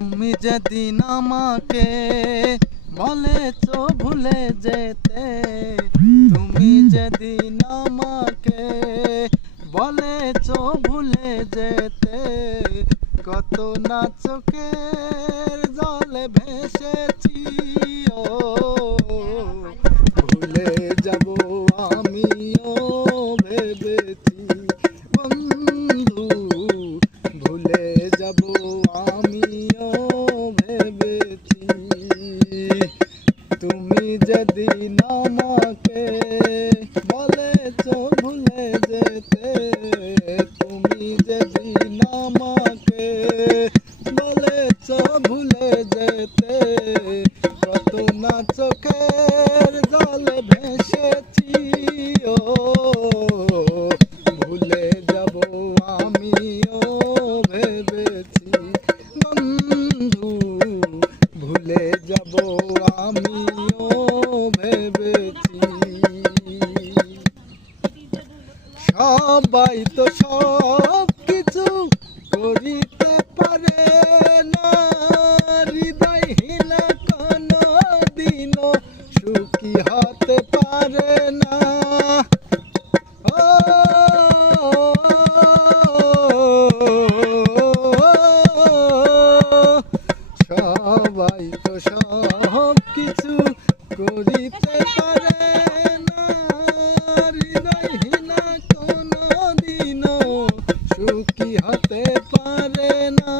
তুমি যেদিন আমাকে বলেছো ভুলে যেতে, তুমি যেদিন আমাকে বলেছো ভুলে যেতে, কত না চোখের জলে ভেসেছি। ও ভুলে যাব আমিও ভেবেছি বন্ধু, ভুলে যাব আমিও ভেবেছি। তুমি যেদিন আমাকে বলেছো ভুলে যেতে, তুমি যেদিন আমাকে বলেছো ভুলে যেতে, কত না চোখের জলে ভেসেছি। ও ভুলে যাব আমিও ভেবেছি বন্ধু, ভুলে যাব আমিও ভেবেছি। সবাই তো সব কিছু করিতে পারে না, হৃদয়হীনা কোনো দিনও সুখী হতে পারে না। ও সবাই তো সব কিছু করিতে পারে না, হৃদয়হীনা কোনো দিনও সুখী হতে পারে না।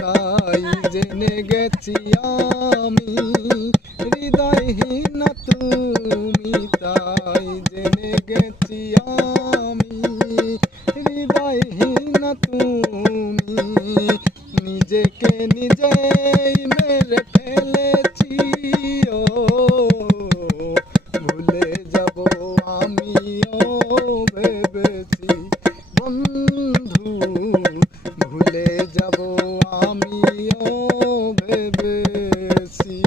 তাই জেনে গেছি আমি হৃদয়হীনা তুমি, তাই জেনে গেছি আমি হৃদয়হীনা তুমি। নিজেকে নিজেই মেরে ফেলেছি। ও ভুলে যাব আমিও ভেবেছি বন্ধু, ভুলে যাব আমিও ভেবেছি।